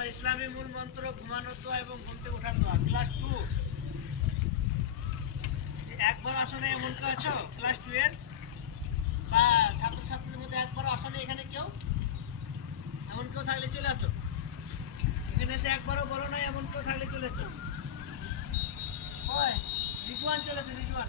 তারপর ইসলামী মূল মন্ত্র, ঘুমানো দোয়া এবং ঘুম থেকে ওঠার দোয়া। ক্লাস 2 একবার আসনে এমন কেউ আছো ক্লাস 2 এর বা ছাত্রছাত্রীদের মধ্যে একবার আসনে এখানে কেউ এমন কেউ থাকলে চলে আসো। এখানে এসে একবারও বলো না এমন কেউ থাকলে চলে এসো। রিজওয়ান চলে এসো, রিজওয়ান।